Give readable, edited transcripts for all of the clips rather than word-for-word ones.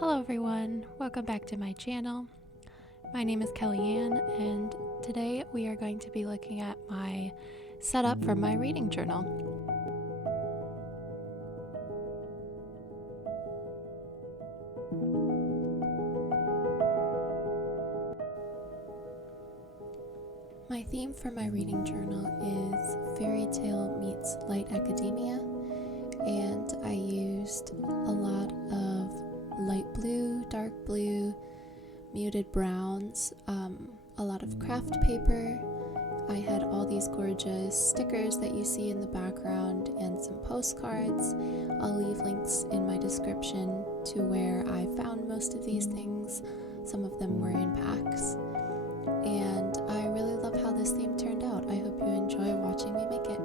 Hello everyone, welcome back to my channel. My name is Kellyanne and today we are going to be looking at my setup for my reading journal. My theme for my reading journal is fairy tale meets light academia, and I used a lot of light blue, dark blue, muted browns, a lot of craft paper. I had all these gorgeous stickers that you see in the background and some postcards. I'll leave links in my description to where I found most of these things. Some of them were in packs. And I really love how this theme turned out. I hope you enjoy watching me make it.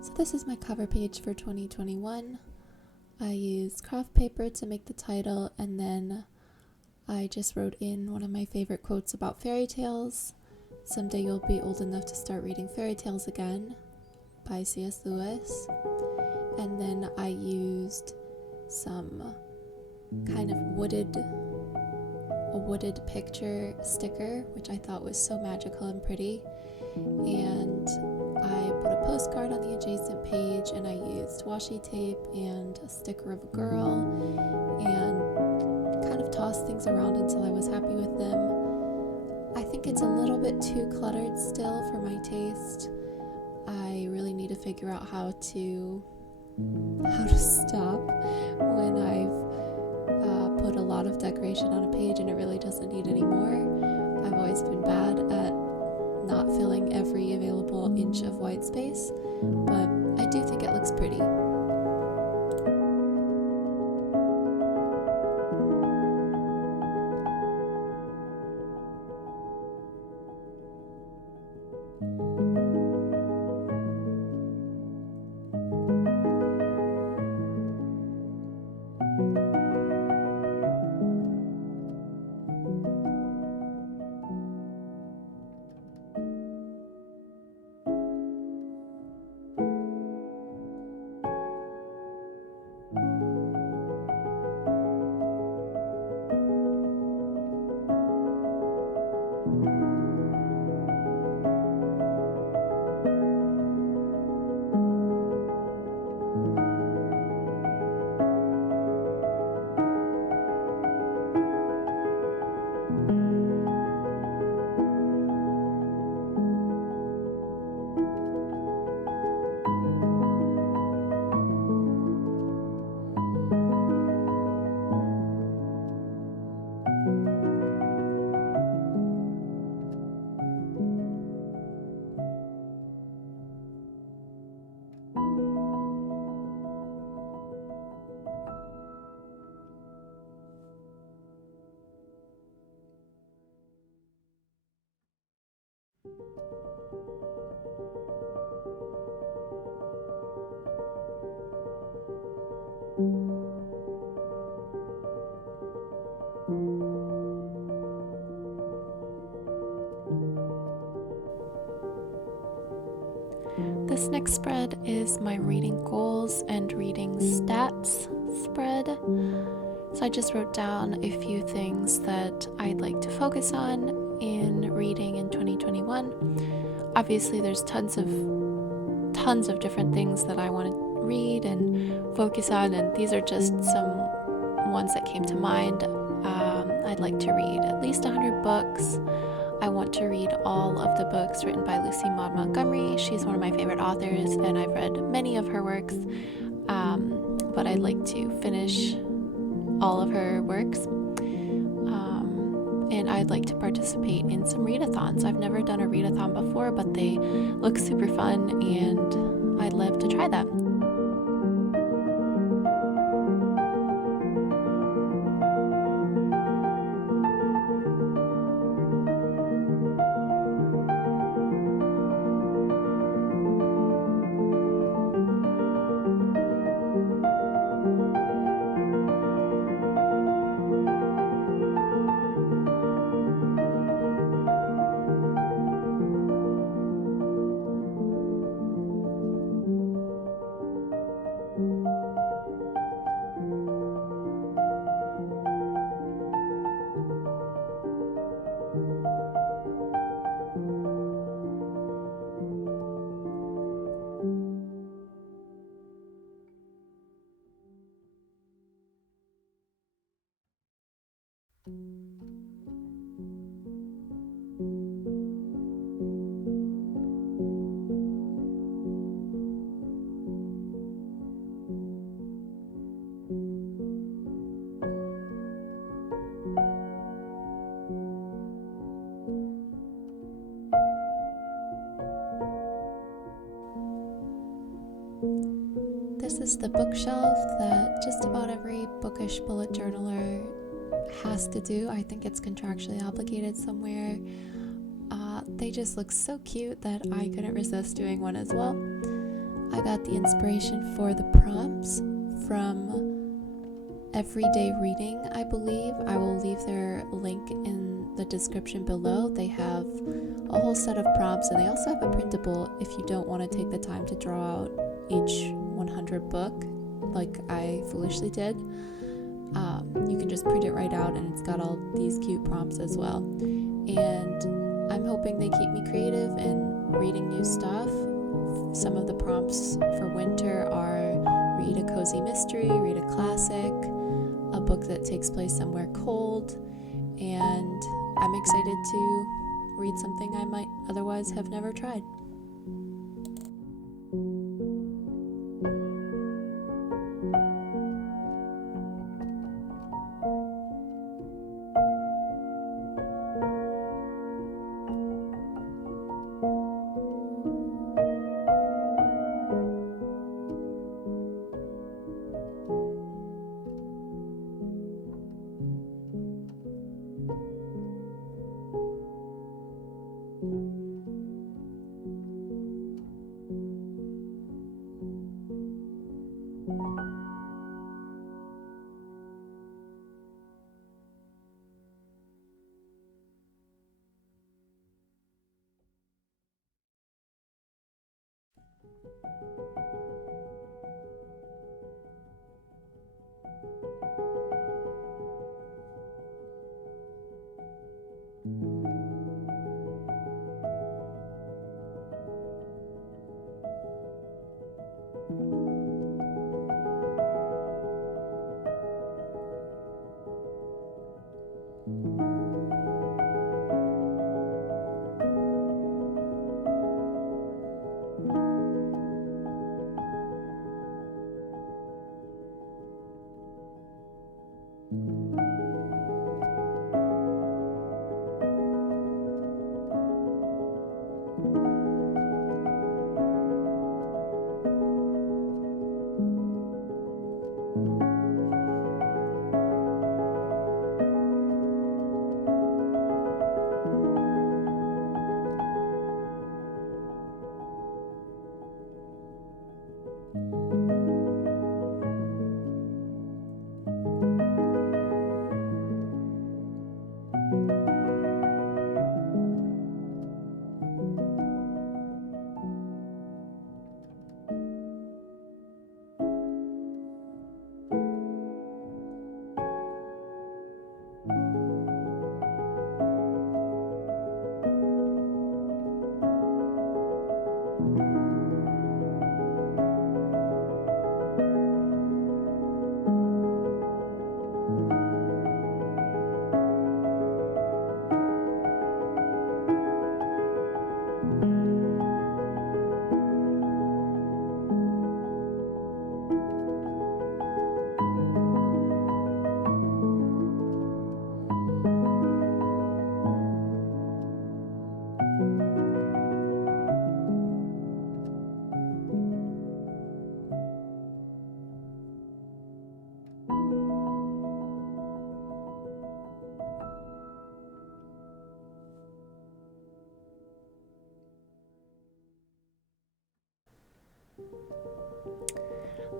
So this is my cover page for 2021. I used craft paper to make the title, and then I just wrote in one of my favorite quotes about fairy tales. Someday you'll be old enough to start reading fairy tales again, by C.S. Lewis. And then I used some kind of a wooded picture sticker, which I thought was so magical and pretty. And I put a postcard on the adjacent page, and I used washi tape and a sticker of a girl, and kind of tossed things around until I was happy with them. I think it's a little bit too cluttered still for my taste. I really need to figure out how to stop when I information on a page and it really doesn't need any more. I've always been bad at not filling every available inch of white space, but I do think it looks pretty. This next spread is my reading goals and reading stats spread. So I just wrote down a few things that I'd like to focus on in reading in 2021. Obviously there's tons of different things that I want to read and focus on, and these are just some ones that came to mind. I'd like to read at least 100 books. I want to read all of the books written by Lucy Maud Montgomery. She's one of my favorite authors, and I've read many of her works, but I'd like to finish all of her works. And I'd like to participate in some readathons. I've never done a readathon before, but they look super fun, and I'd love to try that. This is the bookshelf that just about every bookish bullet journaler has to do. I think it's contractually obligated somewhere. They just look so cute that I couldn't resist doing one as well. I got the inspiration for the prompts from Everyday Reading, I believe. I will leave their link in the description below. They have a whole set of prompts, and they also have a printable if you don't want to take the time to draw out each 100 book like I foolishly did. You can just print it right out, and it's got all these cute prompts as well. And I'm hoping they keep me creative and reading new stuff. Some of the prompts for winter are read a cozy mystery, read a classic, a book that takes place somewhere cold, and I'm excited to read something I might otherwise have never tried.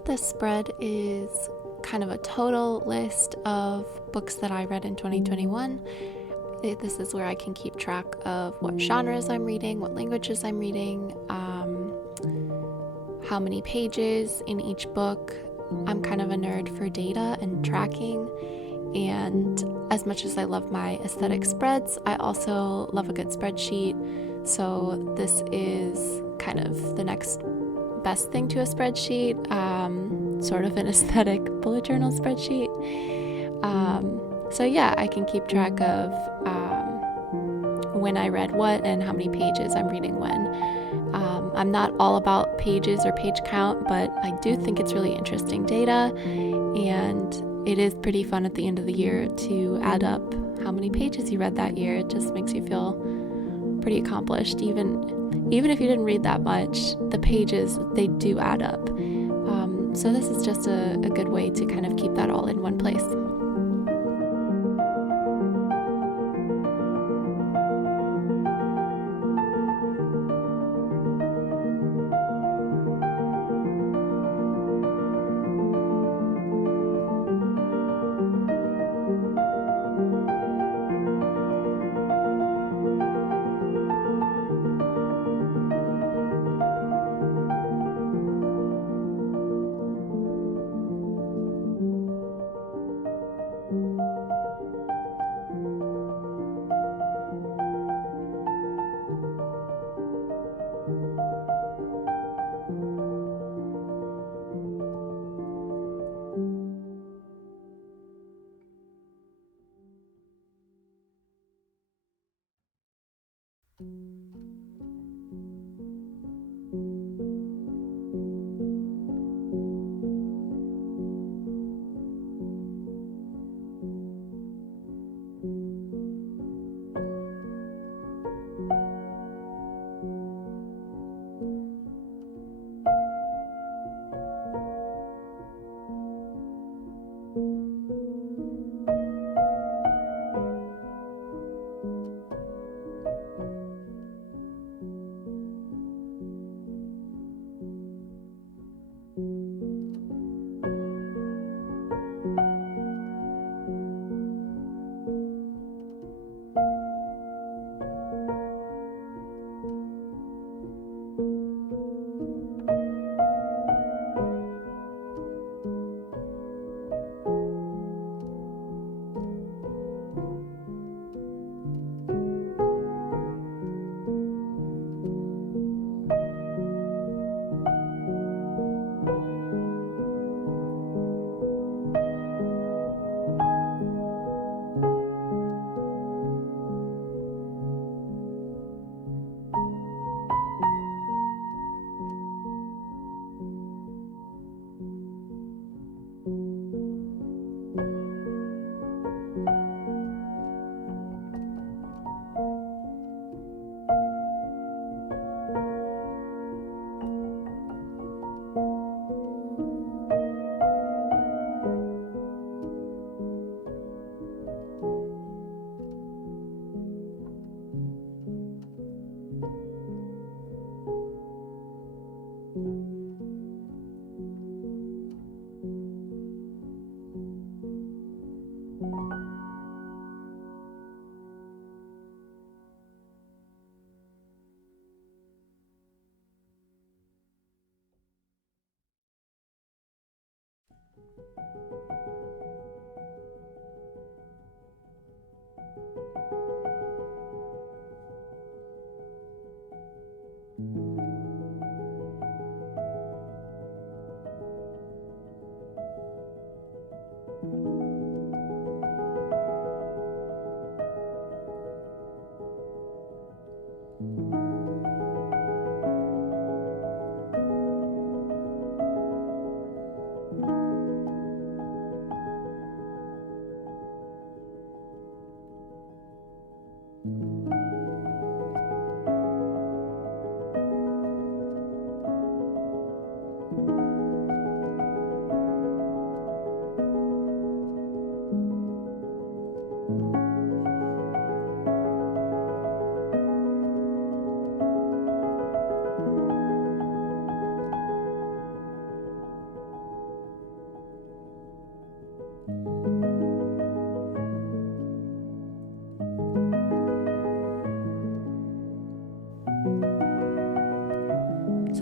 This spread is kind of a total list of books that I read in 2021. This is where I can keep track of what genres I'm reading, what languages I'm reading, how many pages in each book. I'm kind of a nerd for data and tracking, and as much as I love my aesthetic spreads, I also love a good spreadsheet. So this is kind of the next best thing to a spreadsheet, sort of an aesthetic bullet journal spreadsheet. So yeah, I can keep track of when I read what and how many pages I'm reading when. I'm not all about pages or page count, but I do think it's really interesting data, and it is pretty fun at the end of the year to add up how many pages you read that year. It just makes you feel pretty accomplished. Even if you didn't read that much, the pages, they do add up. So this is just a good way to kind of keep that all in one place.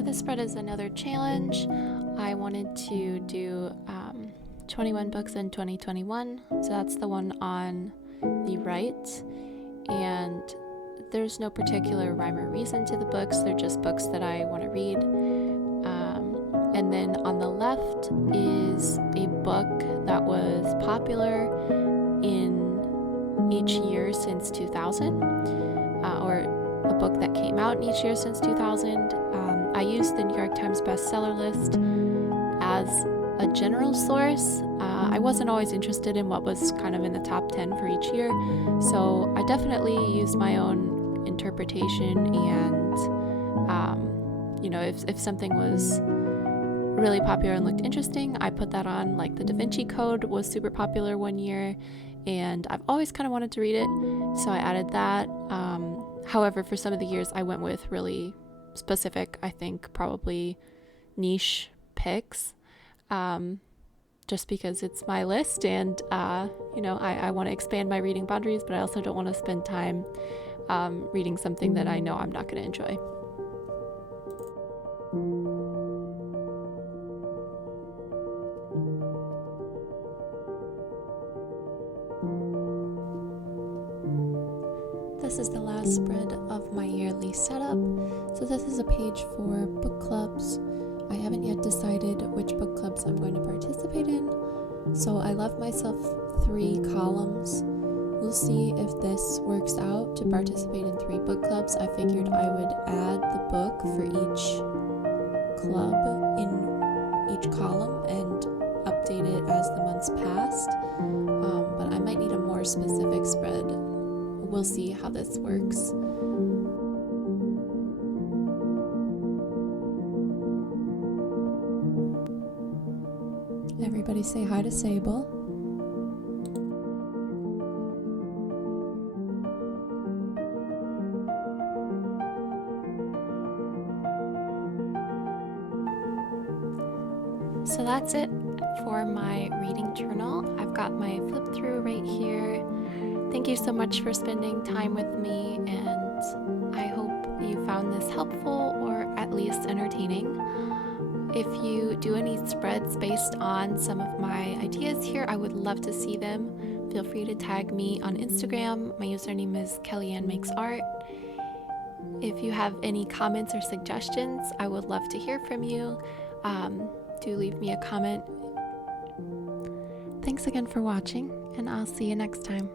This spread is another challenge. I wanted to do 21 books in 2021, so that's the one on the right, and there's no particular rhyme or reason to the books, they're just books that I want to read. And then on the left is a book that was popular in each year since 2000, or a book that came out in each year since 2000. I used the New York Times bestseller list as a general source. I wasn't always interested in what was kind of in the top 10 for each year, so I definitely used my own interpretation, and if something was really popular and looked interesting, I put that on. Like the Da Vinci Code was super popular one year, and I've always kind of wanted to read it, so I added that. However, for some of the years I went with really specific, I think probably niche picks, just because it's my list, and I want to expand my reading boundaries, but I also don't want to spend time reading something that I know I'm not going to enjoy. This is the last spread of my yearly setup. So this is a page for book clubs. I haven't yet decided which book clubs I'm going to participate in, so I left myself 3 columns. We'll see if this works out to participate in 3 book clubs. I figured I would add the book for each club in each column and update it as the months passed, but I might need a more specific spread. We'll see how this works. Everybody say hi to Sable. So that's it for my reading journal. I've got my flip through right here. Thank you so much for spending time with me, and I hope you found this helpful or at least entertaining. If you do any spreads based on some of my ideas here, I would love to see them. Feel free to tag me on Instagram. My username is kellyannemakesart. If you have any comments or suggestions, I would love to hear from you. Do leave me a comment. Thanks again for watching, and I'll see you next time.